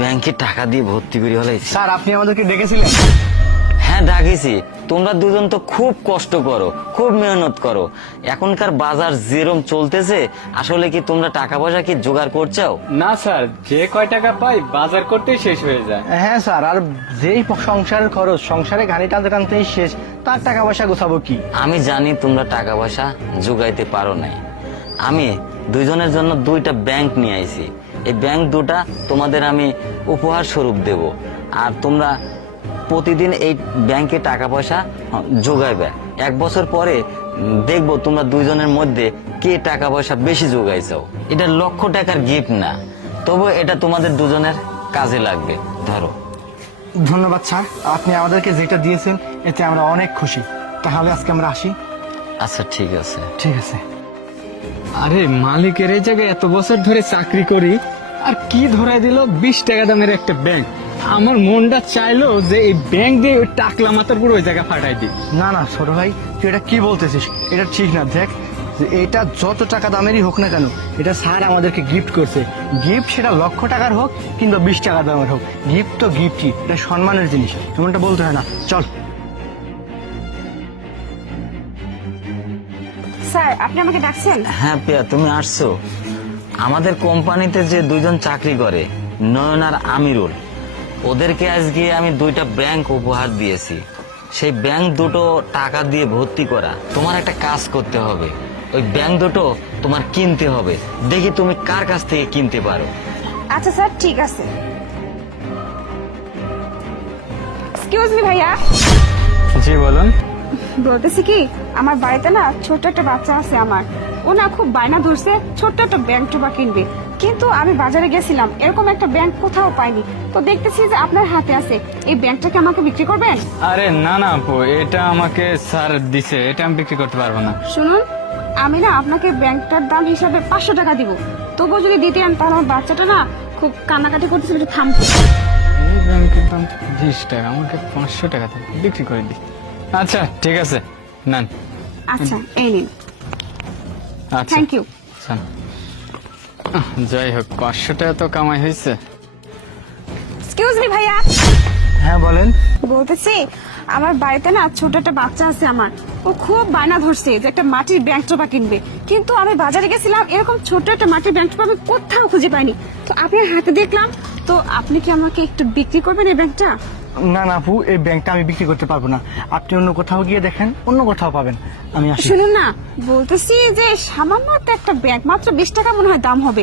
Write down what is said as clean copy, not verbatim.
ব্যাংকে টাকা দিয়ে ভর্তি করে হলাইছি। স্যার আপনি আমাদেরকে ডেকেছিলেন? হ্যাঁ ডাকিছি। তোমরা দুজন তো খুব কষ্ট করো, খুব মেহনত করো। এখনকার বাজার যেরম চলতেছে, আসলে কি তোমরা টাকা পয়সা কি জোগাড় করছো? না স্যার, যে কয় টাকা পাই বাজার করতেই শেষ হয়ে যায়। হ্যাঁ স্যার, আর যেই সংসারের খরচ, সংসারে গাড়ি টানতে টানতেই শেষ, তার টাকা পয়সা গোছাবো কি? আমি জানি তোমরা টাকা পয়সা জোগাইতে পারো নাই। আমি দুইজনের জন্য দুইটা ব্যাংক নিয়ে আইছি। এই ব্যাংক দুটা তোমাদের আমি উপহার স্বরূপ দেব, আর তোমরা প্রতিদিন এই ব্যাংকে টাকা পয়সা জোগাইবে। 1 বছর পরে দেখবো তোমরা দুইজনের মধ্যে কে টাকা পয়সা বেশি জোগাইছো। এটা লক্ষ টাকার গিফট না, তবু এটা তোমাদের দুজনের কাজে লাগবে। ধরো। ধন্যবাদ স্যার, আপনি আমাদেরকে যেটা দিয়েছেন এতে আমরা অনেক খুশি। তাহলে আজকে আমরা আসি। আচ্ছা ঠিক আছে। ঠিক আছে। আরে মালিকের এই জায়গায় এত বছর ধরে চাকরি করি, আর কি ধরাই দিল 20 টাকা দামের একটা ব্যাংক। আমার মনটা চাইলো যে এই ব্যাংক দিয়ে ওই টাকলা মাথার পুরো ওই জায়গায় ফাটাই দিই। না না ছোট ভাই, তুই এটা কি বলতেছিস? এটা ঠিক না। দেখ, যে এটা যত টাকা দামেরই হোক না কেন, এটা স্যার আমাদেরকে গিফট করছে। গিফট সেটা লক্ষ টাকার হোক কিংবা 20 টাকা দামের হোক, গিফট তো গিফটই, এটা সম্মানের জিনিস, এমনটা বলতে হয় না। চল। স্যার আপনি আমাকে ডাকছেন? হ্যাঁ পিয়া, তুমি আসছো। আমাদের কোম্পানিতে যে দুইজন চাকরি করে, নয়ন আর আমিরুল, ওদেরকে আজকে আমি দুইটা ব্যাংক উপহার দিয়েছি। সেই ব্যাংক দুটো টাকা দিয়ে ভর্তি করা। তোমার একটা কাজ করতে হবে, ওই ব্যাংক দুটো তোমার কিনতে হবে। দেখি তুমি কার কাছ থেকে কিনতে পারো। আচ্ছা স্যার, ঠিক আছে। এক্সকিউজ মি ভাইয়া। জি বলুন। বলতেছি কি, আমার বাড়িতে না ছোট্ট একটা বাচ্চা আছে আমার। ও না খুব বায়না ধরছে ছোট্ট একটা ব্যাংক টোপা কিনবে, কিন্তু আমি বাজারে গেছিলাম, এরকম একটা ব্যাংক কোথাও পাইনি। তো দেখতেছি যে আপনার হাতে আছে, এই ব্যাংকটাকে আমাকে বিক্রি করবেন? আরে না না আপু, এটা আমাকে স্যার দিছে, এটা আমি বিক্রি করতে পারবো না। শুনুন, আমি না আপনাকে ব্যাংকটার দাম হিসাবে 500 টাকা দিব। তবুও যদি দিতেন তাহলে আমার বাচ্চাটা না খুব কান্নাকাটি করতেছিল, একটু থামতো। এই ব্যাংকের দাম 20 টাকা, আমাকে 500 টাকা বিক্রি করে দিই। আচ্ছা ঠিক আছে, নেন। আচ্ছা এই নিন। আচ্ছা থ্যাংক ইউ। আচ্ছা। যাই হোক, 500 টাকা তো কামাই হয়েছে। এক্সকিউজ মি ভাইয়া। হ্যাঁ বলেন। বলতেছি আমার বাড়িতে না ছোট একটা বাচ্চা আছে আমার। ও খুব বায়না ধরছে যে একটা মাটির ব্যাংক টোপা কিনবে, কিন্তু আমি বাজারে গেছিলাম, এরকম ছোট একটা মাটির ব্যাংক টোপা আমি কোথাও খুঁজে পাইনি। তো আপনার হাতে দেখলাম, তো আপনি কি আমাকে একটু বিক্রি করবেন এই ব্যাংকটা? না না আপু, এই ব্যাংকটা আমি বিক্রি করতে পারবো না। আপনি অন্য কোথাও গিয়ে দেখেন, অন্য কোথাও পাবেন। আমি আসি। শুনুন না, বলতেছি যে সামান্য একটা ব্যাংক, মাত্র 20 টাকা মনে হয় দাম হবে।